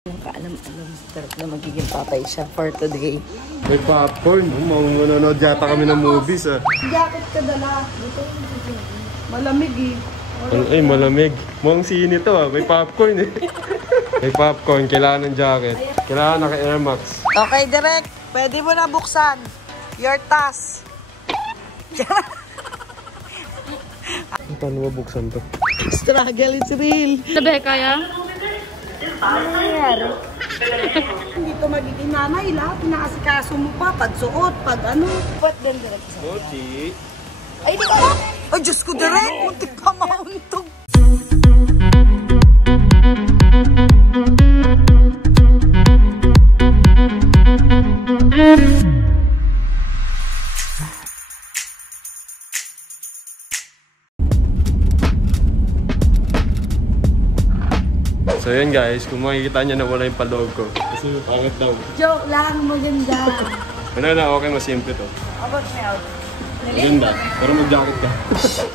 Kaalam-alam na magiging papay siya for today. May popcorn. Manonood yata kami ng movies ah. Jacket ka dala. Malamig eh. Ay, malamig. Mukhang sini to ah. May popcorn eh. May popcorn. Kailangan ng jacket. Kailangan naka-Air Max. Okay, Direk. Pwede mo na buksan. Your task. Paano mabuksan to? Struggle is real. Sabi, kaya? Ano nangyayari? Hindi to magiging nanay lahat. Pinakasikaso mo pa. Pagsuot, pag ano. Ba't din, Direk? Mochi. Ay, di ko na. Ay, Diyos ko, Direk. Muntik pa mauntog. So yun guys, kung makikita nyo na wala yung paloob ko. Kasi pangit daw. Joke lang, maganda. Ano na, okay, mas simple to. About me out. Maganda, pero mag-jacket ka.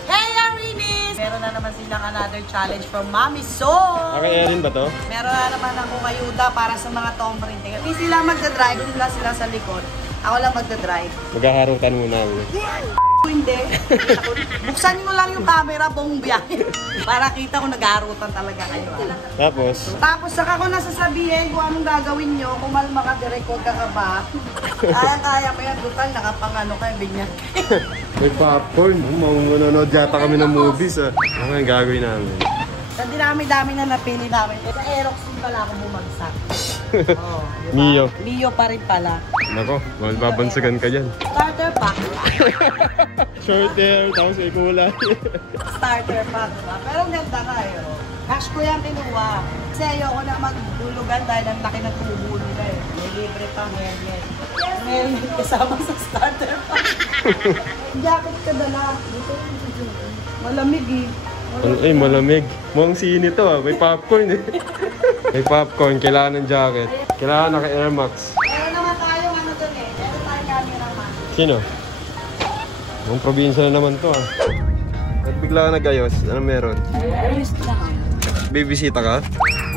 Hey, Arinis! Meron na naman silang another challenge from Mami So! Okay, Erin ba to? Meron na naman akong ayuda para sa mga tomboy. Hindi sila magdadrive, sila sa likod. Ako lang magdadrive. Maghaharutan muna ako. Hindi. Buksan mo lang yung camera buong biyahe. Para kita ko nag-aarutan talaga kayo. Tapos saka ko nasasabihin kung anong gagawin nyo. Kumalma ka, Direk, huwag ka kaba. Kaya mo yan, brutal, nakapangano kayo, binyan. may popcorn. Manonood yata kami ng movies ah. Ano yung gagawin namin? Sa dinami-dami na napili namin. Sa Aerox din pala ako bumagsak. Oh, diba? Mio. Mio pa rin pala. Nako, mababansagan ka dyan. Starter pack. Short hair, tapos may kulay. Starter pack. Diba? Pero ang ganda nga yun. Cash ko yan kinuha. Kasi ayoko na magdulugan dahil ang laki ng tubo nila eh. May libre pang helmet. Helmet kasama sa starter pack. Jacket ka dala. Malamig eh. Ay, malamig. Mukhang sini to ah. May popcorn eh. May popcorn. Kailangan ng jacket. Kailangan naka-Air Max. Meron naman tayo ano dun eh. Meron tayong camera man. Sino? Ang probinsya na naman to ah. At bigla ka nag-ayos. Ano meron? Ayos lang. Bibisita ka?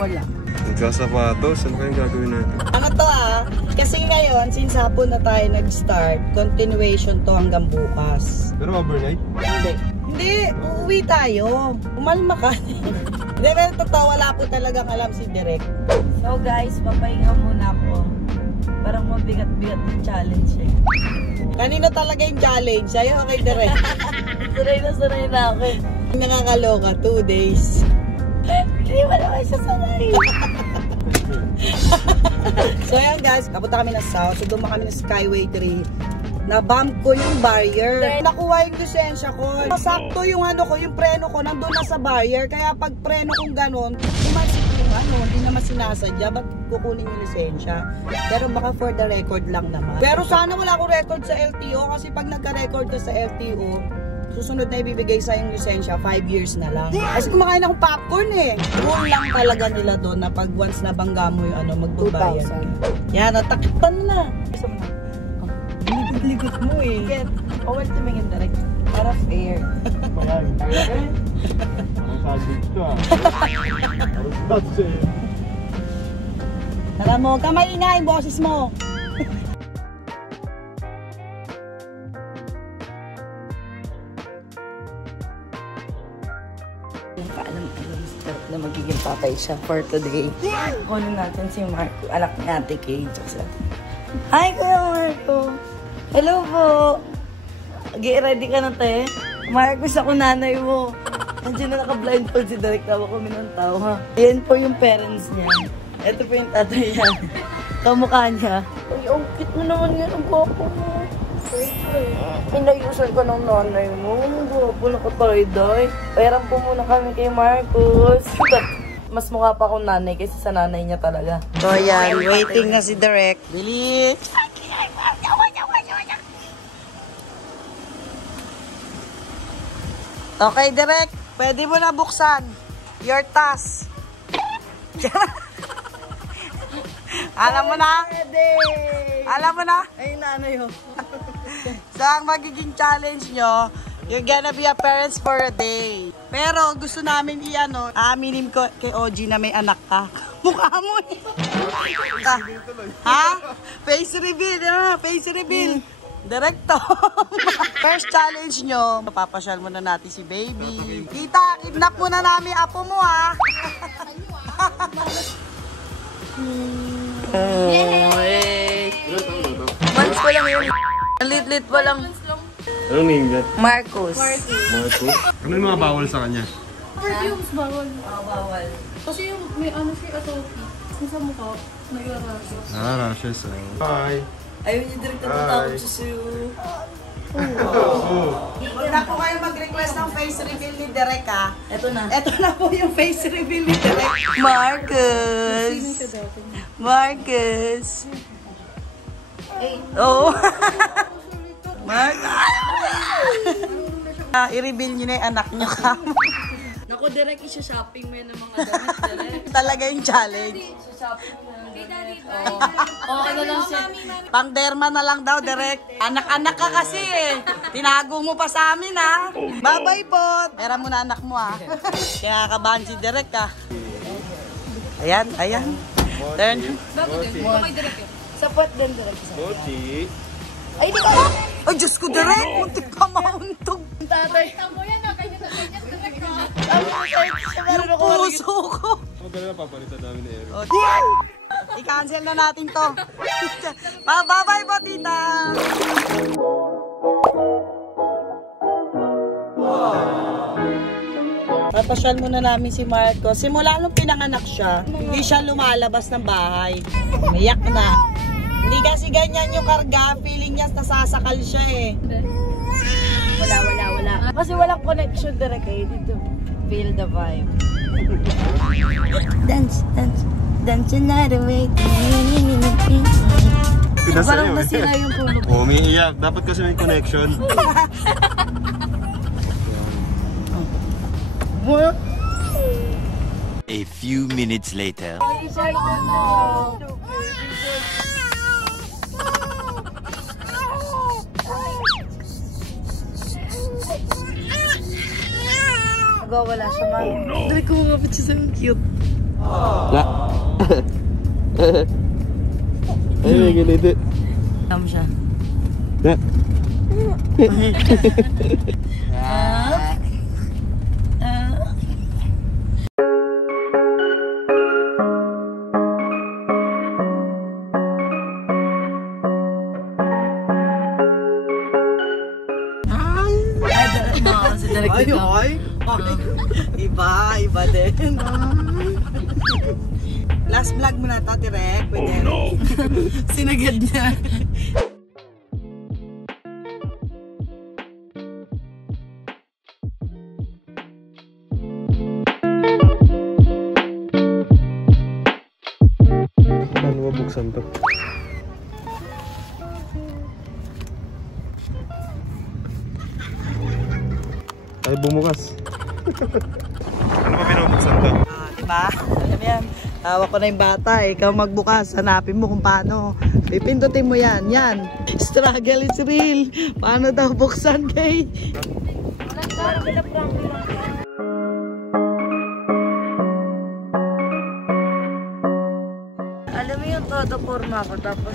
Wala. Nagsasapatos. Ano kayong gagawin natin? Ano to ah? Kasi ngayon, since hapon na tayo nag-start, continuation to hanggang bukas. Pero overnight? Hindi, uuwi tayo. Umalma ka. Hindi, pero totoo, wala po talagang alam si Direk. So guys, papahinga muna ako. Parang mabigat-bigat yung challenge eh. Kanino talaga yung challenge? Sa'yo o kay Direk? Sanay na ako. Nakakaloka, 2 days. Hindi mo naman siya sanay. So yan guys, kapunta kami na South. So dumaan kami ng Skyway 3. Na-bump ko yung barrier. Nakuha yung lisensya ko. Sakto yung ano ko, yung preno ko, nandun na sa barrier. Kaya pag preno kong ganon, umasik yung ano, hindi naman sinasadya. Ba't kukunin yung lisensya? Pero baka for the record lang naman. Pero sana wala akong record sa LTO. Kasi pag nagka-record ka sa LTO, susunod na ibibigay sa yung lisensya, 5 years na lang. Kasi kumakain akong popcorn eh. Rule lang talaga nila doon na pag once nabangga mo yung ano, magbabayad. Yan, takipan mo na. Isa mo na. Ligot mo eh. Get, pawal tumingin direct. Para fair. Ayan. Ang sagot ko ah. Tara mo, kamay nga yung boses mo. Kaalam-alam na magiging papay siya for today. Kunin natin si Marco, anak ni Ate Kay. Hi, Kuya Marco. Hello po. Ready ka na, te? Marco, ako nanay mo. Nandiyan na naka-blindfold si Direk. Tawa kami ng tawa. Ayan po yung parents niya. Ito po yung tatay niya. Kamukha niya. Uy, ang cute mo naman yan. Ang gwapo mo. Pinayusan ko ng nanay mo. Ang gwapo na kapayday. Pairam po muna kami kay Marcos. Mas mukha pa akong nanay kaysa sa nanay niya talaga. So yan, waiting na si Direk. Bilis! Okay, Direk. Pwede mo na buksan. Your task. Alam mo na? Alam mo na? Ay, nanay ho. So, ang magiging challenge nyo, you're gonna be a parents for a day. Pero gusto namin i-ano, aaminin ko kay OG na may anak ka. mukha mo eh. Ha? Face reveal, face reveal. Direkto. First challenge nyo, mapapasyal muna natin si baby. Tita, kidnap muna namin apo mo ha. Months ko lang yun. Lit-lit pa lang. Anong name that? Marcos. Marcos? Ano yung mga bawal sa kanya? Perfumes, bawal. Bawal. Kasi yung may ano siya, atopy. Yung sa mukha, nag-rashes. Rashes. Bye. Ayaw niya direct na tatawag siya sa'yo. Huwag na po kayo mag-request ng face reveal ni Derek ha. Eto na. Ito na po yung face reveal ni Derek. Marcos. Marcos. Oh. Marcos. I-reveal nyo na yung anak nyo ka. Naku, direct isa-shopping mo yun ng mga damit, direct. Talaga yung challenge. Isa-shopping mo yun. Okay na lang siya. Pang derma na lang daw, Derek. Anak-anak ka kasi eh. Tinago mo pa sa amin ha. Bye-bye po. Pera mo na anak mo ha. Kaya kabahan si Derek ha. Ayan, ayan. Turn. Bago din. Okay, direct yun. Sapat din, direct. Mochi. Ay, di ka! Ay, Diyos ko, Derek. Muntik ka mauntog. Tatay. Tamo yan, ganyan na ganyan. Direct na. Yung puso ko. Magkano na papalitan namin ni Eric? O, Diyan! I-cancel na natin to. Bye-bye po, tita. Papasyal muna namin si Marco. Simula nung pinanganak siya, hindi siya lumalabas ng bahay. Mayak na. Hindi kasi ganyan yung karga. Feeling niya nasasakal siya eh. Wala. Kasi walang connection direct eh. Dito. Feel the vibe. Dance. Dance another way. Parang nasira yung puno. Oh, umiiyak. Dapat kasi may connection. A few minutes later. Wala siya man. Oh no! Dali ko mga kapit siya sa cute. Ay, may ganito. Tama siya. Ay. Iba din. Last vlog mo na to, Direk. Pwede. Oh no! Sinagad niya. Paano mabuksan to? Ay, bumukas. Ano ba binubuksan to? Diba? Alam yan. Tawa ko na yung bata. Ikaw magbukas. Hanapin mo kung paano. Pipindutin mo yan. Yan. Struggle is real. Paano daw buksan kay? Alam mo yung todo forma ko tapos.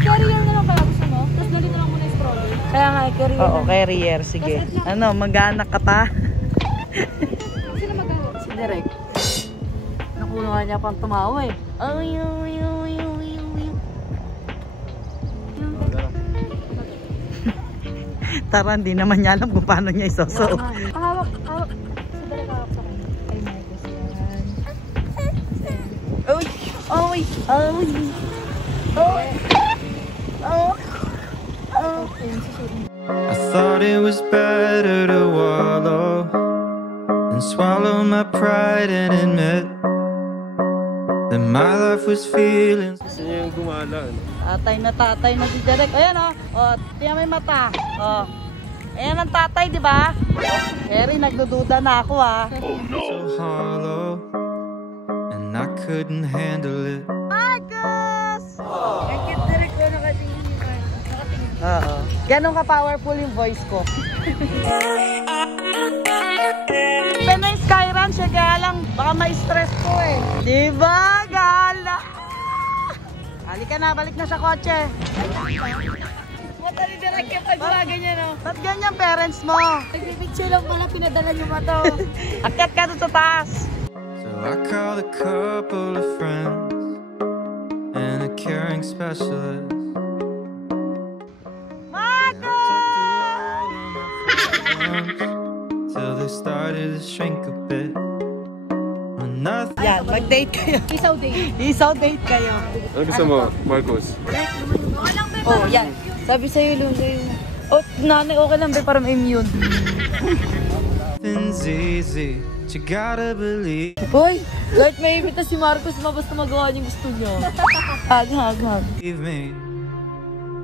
Carrier na lang pala gusto mo. Tapos dali na lang muna yung stroller. Kaya nga, carrier. Oo, carrier. Sige. Ano, mag-anak ka pa? Sino mag-alit? Si Direk. Nakuha nga niya pang tumawa eh. Tara, hindi naman niya alam kung paano niya isoso. Hawak. Si Direk hawak sa kanya. Ay, Marcos yan. I thought it was better to wallow and swallow my pride and admit that my life was feeling. Gusto niya yung gumala. Tatay na si Derek. Ayan o. O, tiyan may mata. O. Ayan ang tatay, di ba? Eri, nagdududa na ako ha. So hollow and I couldn't handle it. Marcos! Ang cute Direk ko nakatingin niya. Nakatingin. Oo. Ganon ka-powerful yung voice ko. Penoy Skyra, siya, kaya lang baka ma-stress ko eh. Diba, gala? Halika na, balik na sa kotse. Matali direct yung pag ganyan, no? Ba't ganyan parents mo? Nagpipicture lang pala, pinadala niyo ba to? Akyat ka doon sa taas. So I called a couple of friends and a caring specialist. Marco! Till they started to shrink a bit. When nothing. Yan, mag-date kayo. Isaw date. Isaw date kayo. Ano gusto mo, Marcos? Oh, yan. Sabi sa'yo, Lung, sa'yo. Oh, nanay, okay lang ba para ma-immune? Nothing's easy, but you gotta believe. Hoy, kahit may imita si Marcos, basta magawa niyo gusto niyo. Hag. Believe me,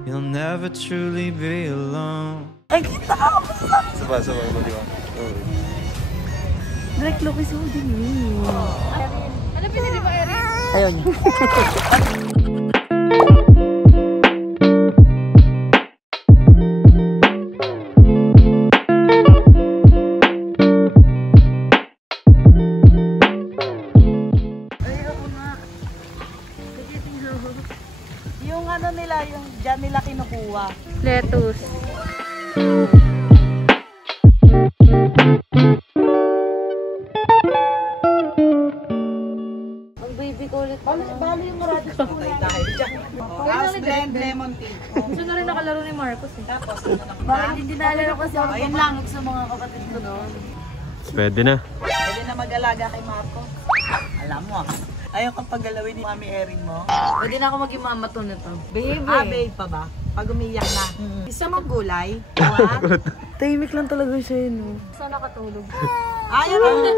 you'll never truly be alone. Ay, kita ka! Sabay, di ba? Direct Lucas mo din yun. Ano pinili mo, Erin? Ayaw niya. Yung ano nila, yung dyan nila kinukuha. Lettuce. Ang baby ko ulit. Bali yung radish ko na tayo dyan. House blend lemon tea. Gusto na rin nakalaro ni Marcos eh. Tapos, ano lang. Bakit hindi nalaro kasi ako papangit sa mga kapatid ko noon? Pwede na. Pwede na mag-alaga kay Marco. Alam mo ah. Ayaw kang paggalawin ni Mami Erin mo. Pwede na ako maging mama to nito. Baby. Ah, babe pa ba? Pag umiyak na. Isa mong gulay. Diba? Tahimik lang talaga siya yun. Saan nakatulog? Ayaw na.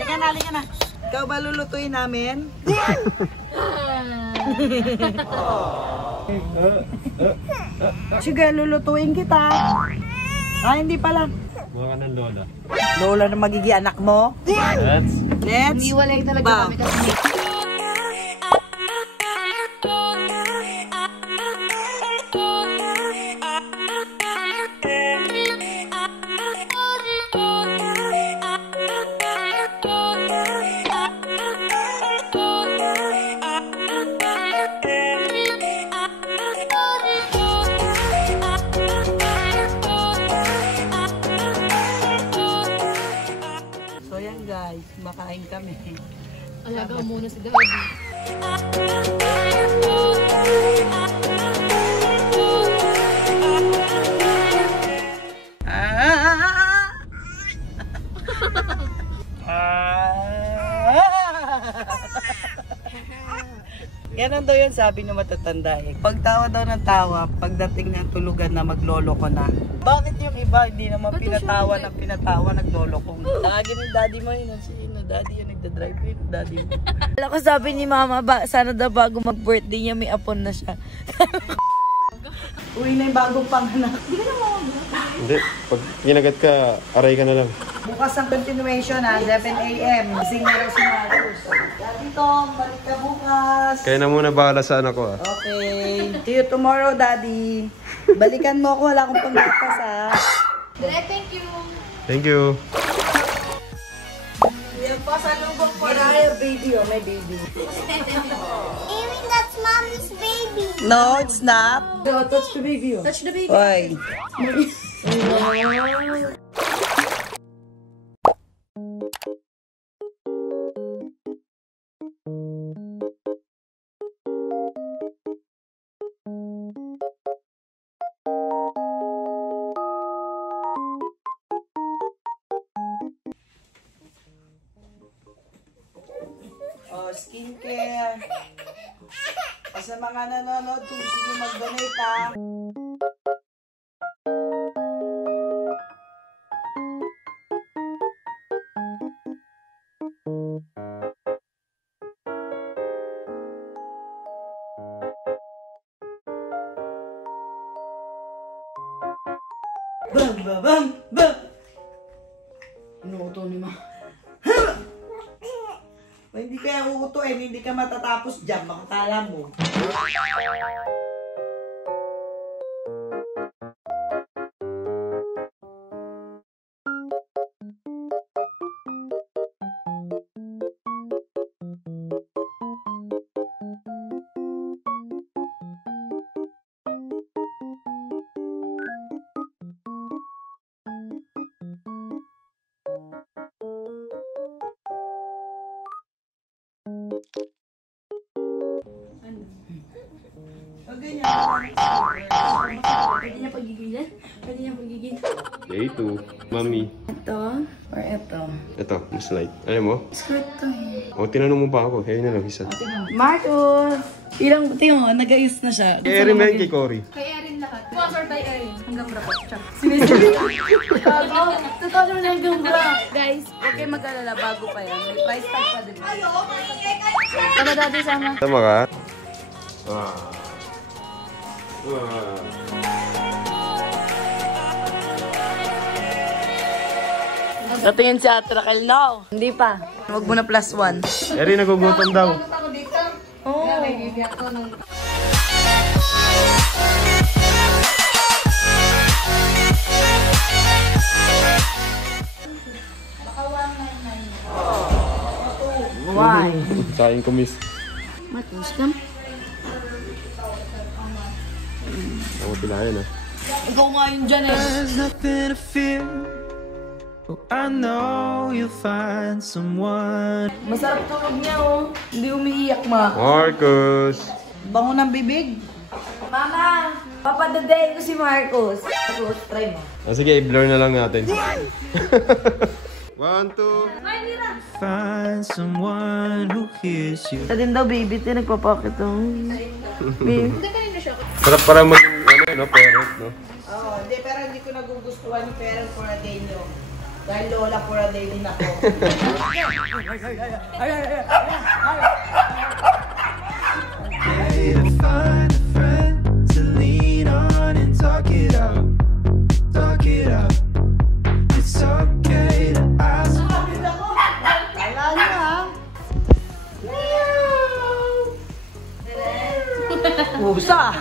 Halika na. Ikaw ba lulutuin namin? Sige, lulutuin kita. Ah, hindi pala. Buka ka ng lola. Lola na magiging anak mo? Let's. Let's. Niwalay talaga Ba? kami kasi. So yan guys, makain kami. Alaga muna si Daddy. Ah! Ganon daw yun sabi ng matatanda eh. Pagtawa daw ng tawa, pagdating ng tulugan na maglolo ko na. Bakit yung iba hindi naman pinatawa ng pinatawa naglolo ko? Tawagin ng daddy mo yun. Sino? Daddy yun nagdadrive yun. Daddy mo. Alam ko sabi ni Mama, sana daw bago mag-birthday niya may apon na siya. Uwi na yung bagong panganak. Hindi. Pag ginagat ka, aray ka na lang. Bukas ang continuation ha, 7 a.m. Gising na raw si Marcos. Daddy Tom, balik ka bukas. Kaya na muna bahala sa anak ko ah. Okay. See you tomorrow, Daddy. Balikan mo ako, wala akong panggatas ha. Thank you. Thank you. Yan pa sa lubong ko. Mariah, baby oh, may baby. Amy, that's mommy's baby. No, it's not. Touch the baby oh. Touch the baby. Oy. Oh, skincare. O sa mga nanonood, kung gusto nyo mag-donate ha. Bang, bang, bang, bang! Inuuto ni Ma. O, hindi kaya uutuin, hindi ka matatapos dyan, makakala mo. ganyan. Pwede niya pagigilan? Pwede niya pagigilan? Day 2. Mami. Ito? Or ito? Ito, mas light. Alam mo? Skirt to eh. O, tinanong mo pa ako. Ayun na lang isa. Marcos! Tingnan mo, nag-ayos na siya. Kay Erin ba yun kay Cory? Kay Erin lahat. Sponsor by Erin. Hanggang rapot. Check. Totoo naman hanggang bra. Guys, huwag kayo mag-alala bago pa yan. May price tag pa din. Tama dati sama. Tama ka? Natingin si Ate Raquel, no? Hindi pa. Huwag mo na +1. Erin, nagugutom daw. Ako dito. Oo. Kaya may bibiyak ko nung... Why? Sayang kumis. Marcos, kam? Ako pilayan ah. Ikaw nga yun dyan eh. There's nothing to fear. Oh, I know you'll find someone. Masarap tulog niya oh. Hindi umiiyak ma. Marcos! Bango ng bibig. Mama! Papadadayin ko si Marcos. Marcos, try mo. Sige, i-blur na lang natin. 1, 2. Find someone who hears you. Sa din daw baby, tayo nagpapakit oh. Baby. Sarap para maging, no, parent, no? Oo, hindi, pero hindi ko nagugustuhan yung parent for a day nyo. Dahil lola for a day din ako. Hey, to find a friend to lean on and talk it out. Talk it out. It's okay to ask. Kala nyo ha? Pusa!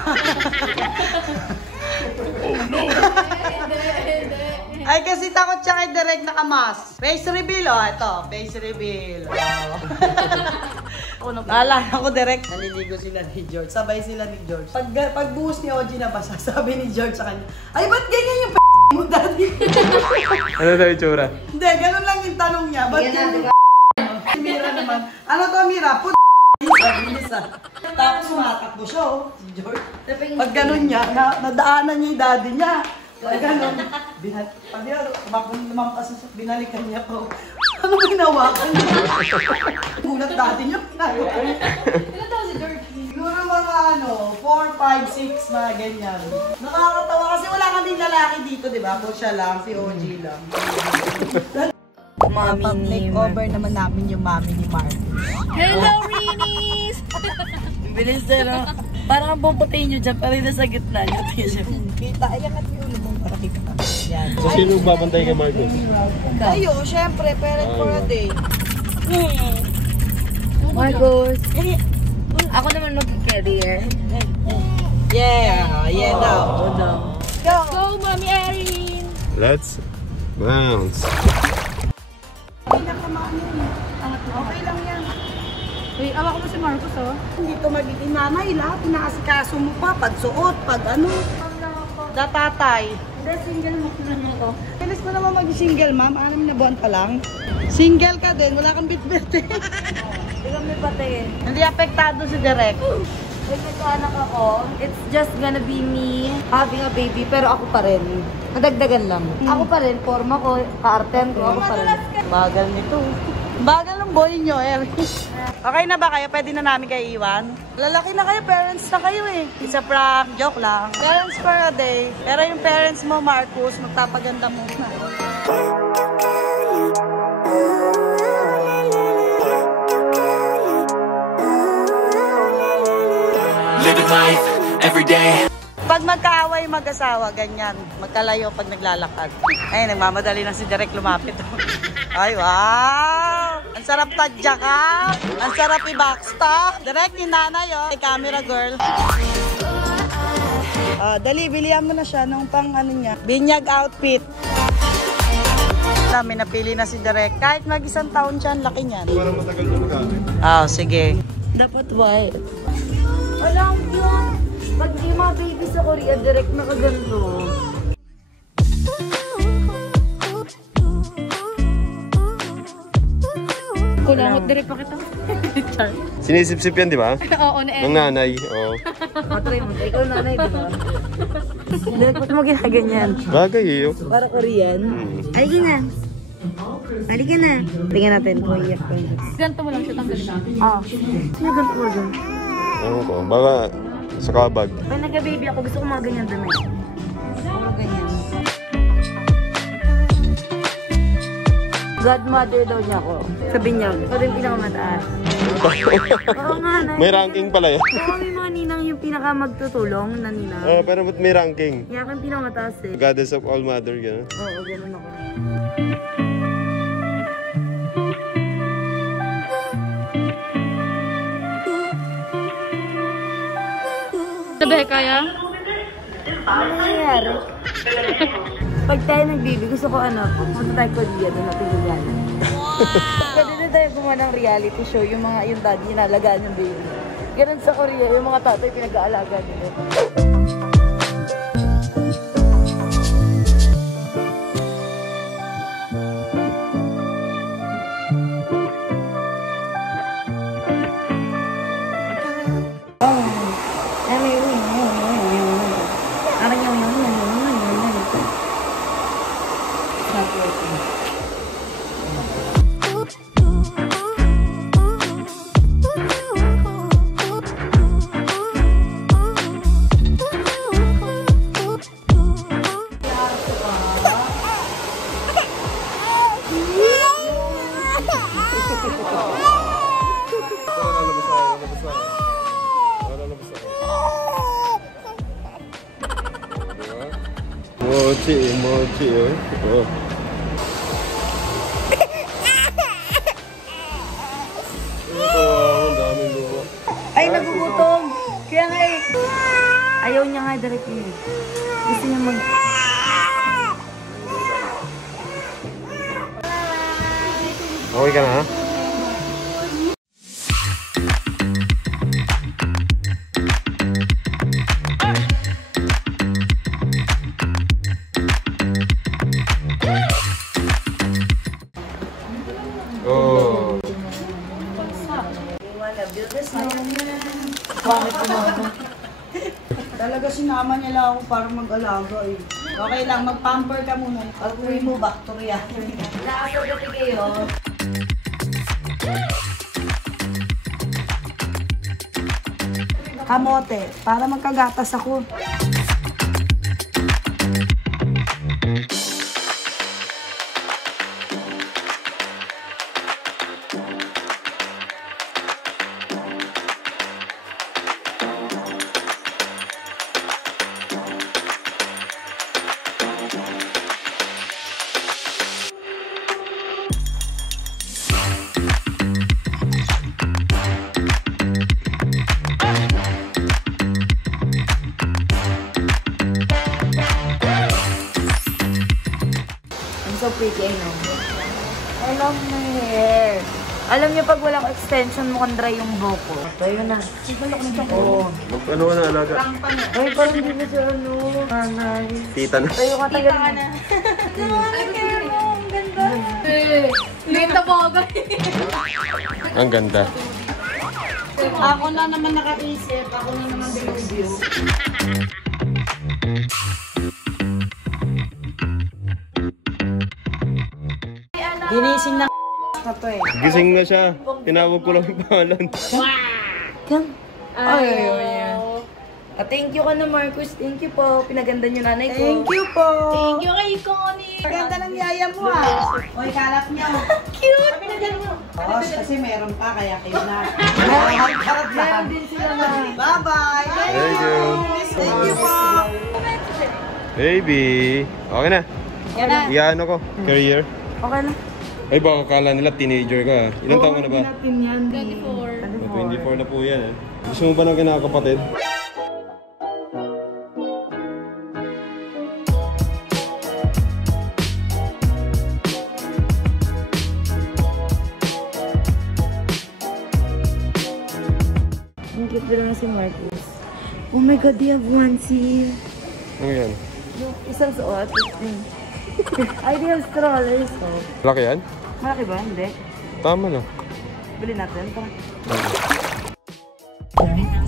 Ay, kasi takot siya kay direct nakamas. Face reveal, oh. Ito, face reveal. Oh. Naalala ko direct. Naliligo sila ni George. Sabay sila ni George. Pag buhos ni OG na basa, sabi ni George sa kanya, ay, ba't ganyan yung mo, daddy? Ano daw yung tsura? Hindi, ganun lang yung tanong niya. Ba't ganyan? Si Mira naman. Ano to, Mira? Bilis ah. Tapos sumatakbo siya, oh. Si George. Pag ganun niya, nadaanan niya yung daddy niya. Pag ganun, binalikan niya po. Ano ginawakan niya? Gulat daddy niya, pinagawa niya. Ilan taon si George? Siguro mga 4, 5, 6, mga ganyan. Nakakatawa kasi wala kaming lalaki dito, di ba? Ako siya lang, si OG lang. Makeover naman namin yung mami ni Mark. Hello, Rinis! Bilis na, no? Parang ang puputin nyo dyan, parang nasa gitna nyo. Kita, ayan at yung ulo mo para kita. Yan. So, sino babantay kay Marcos? Ayo, syempre, parent for a day. Marcos! Ako naman mag-carrier. Yeah, yeah daw. Go! Go, Mami Erin! Let's bounce. Okay lang yan. Uy, awak mo si Marcos, oh. Hindi to magiging nanay lahat. Inaasikaso mo pa, pagsuot, pag ano. Datatay. Hindi, single mo naman ako. Bilis mo naman mag-single, ma'am. 6 na buwan pa lang. Single ka din, wala kang bitbit eh. Ikaw may pati eh. Hindi apektado si Direk. Pag nagkaanak ako, it's just gonna be me having a baby, pero ako pa rin. Nadagdagan lang. Ako pa rin, forma ko, kaarten ko, ako pa rin. Bagal nito. Bagal ng boy nyo, Eric. Okay na ba kayo? Pwede na namin kayo iwan? Lalaki na kayo, parents na kayo eh. It's a prank, joke lang. Parents for a day. Pero yung parents mo, Marcos, magpapaganda muna. Living life every day. Pag magkaaway mag-asawa, ganyan. Magkalayo pag naglalakad. Ay, nagmamadali na si Direk lumapit. Ay, wow! Ang sarap tadya ka! Ang sarap i-backstop! Direk, yung nanay, oh. Ay, camera girl. Dali, bilihan mo na siya nung pang ano niya. Binyag outfit. May napili na si Direk. Kahit mag-1 taon siya, laki niyan. Para matagal na mag-amin. Sige. Dapat white. Walang yun. Pag yung mga baby sa Korea, direct na kaganto. Kulangot, direct pa kita. Sinisip-sip yan, di ba? Oo, Ng nanay. Oo. Matry mo. Ikaw nanay, di ba? Ba't mo ginaganyan? Bagay eh. Oh. Para Korean. Halika na. Halika na. Tingnan natin kung iyak ko yun. Ganto mo lang siya tanggalin natin. Ah. Sino ganito mo dyan? Ano ko? Baka sa kabag. Pag nagka-baby ako, gusto ko mga ganyan dumi. Mga ganyan. Godmother daw niya ako. Sabi niya, ikaw rin pinakamataas. Oo nga, nay. May ranking pala yan. Oo, may mga ninang yung pinaka magtutulong na ninang. Pero ba't may ranking? Kaya akong pinakamataas eh. Goddess of all mother, gano'n. Oo, ganun ako. Sabi, kaya? Ano nangyayari? Pag tayo nag-baby, gusto ko pupunta tayo Korea, doon natin Juliana. Pwede na tayo gumawa ng reality show, yung daddy inalagaan yung baby. Ganun sa Korea, yung mga tatay pinag-aalaga nila. Mochi, oh. Oh. Ang daming luwa. Ay, nagugutom! Kaya nga eh. Ayaw niya nga direct yun. Gusto niya mag... Okay ka na, ha? Oh. Talaga sinama niya lang ako para mag-alaga eh. Okay lang, mag-pamper ka muna. Pag-uwi mo, bacteria. Nakakagabi kayo. Kamote, para magkagatas ako. So pretty, I know. I love my hair. Alam niyo, pag walang extension, mukhang dry yung buhok ko. Ito, yun na. Oo. Ano ka na alaga? Ay, parang hindi na siya nanay. Tita na. Tayo ka tayo na. Ang ganda. Late na bagay. Ang ganda. Ako na naman nakaisip, ako na naman binubyo. Ginising na to eh. Gising na siya. Tinawag ko lang yung pangalan. Come. Ay. Thank you ka na, Marcus. Thank you po. Pinaganda niyo nanay ko. Thank you po. Thank you kay Connie. Ganda ng yaya mo ah. Oy, kalat niyo. Cute! Pinaganda niyo. Boss, kasi meron pa, kaya kayo na. Karat na. Meron din sila na. Bye-bye. Thank you. Thank you po. Baby. Okay na. Yan na. Iyaano ko. Career. Okay na. Ay, baka kala nila teenager ka. Ilang taon ka na ba? natin yan. 24. 24 na po yan eh. Gusto mo ba ng kinakapatid? Ang cute ba naman si Marcus? Oh my God, they have onesie. Ano yan? Yung isang suot. Ay, they have strollers. Oh. Laki yan? Malaki ba? Hindi. Tama na. Bilhin natin. Tara.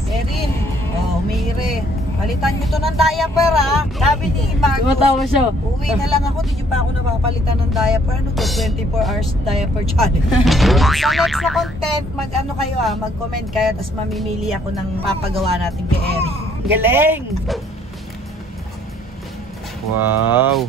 Erin, Mire, palitan nyo to ng diaper ha. Sabi ni Marcos, Tumatawa siya. uwi na lang ako, di nyo pa ako napapalitan ng diaper. Ano to? 24 hours diaper challenge. Sa next na content, mag-ano kayo mag-comment kayo, tapos mamimili ako ng papagawa natin kay Erin. Galing! Wow!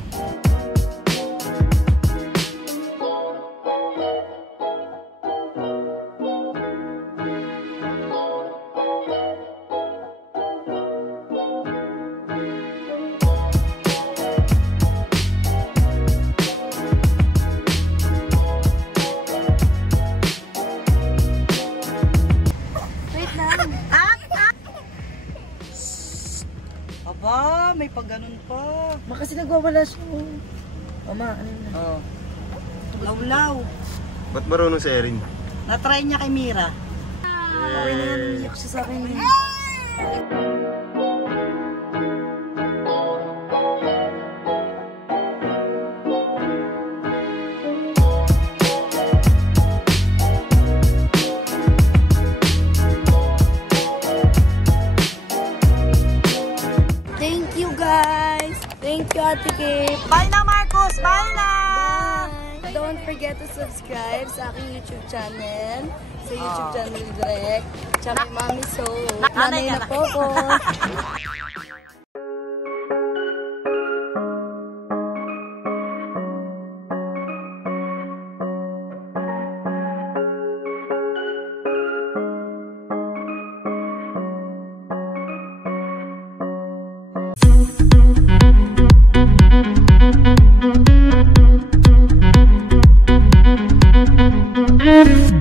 Aba, may pag ganun pa. Kasi nagwawala siya. Mama, ano yun? Lawlaw. Ba't marunong si Erin? Na-try niya kay Mira. Okay na yan, umiyak siya sa akin. Thank you guys! Thank you Ate Kate! Bye na Marcos! Bye na! Bye! Don't forget to subscribe sa aking YouTube channel. Sa YouTube channel direct. Tsaka kay Mami So. Nanay na po ko. Thank you.